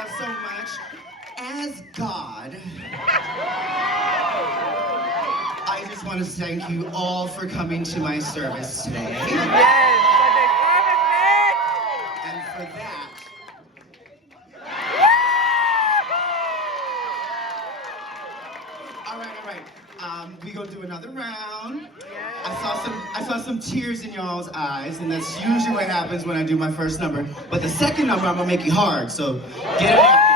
y'all so much. As God, I just want to thank you all for coming to my service today. Yes, Sunday service, man. And for that, all right. We gonna do another round. I saw some tears in y'all's eyes, and that's usually what happens when I do my first number. But the second number, I'm gonna make you hard. So get it.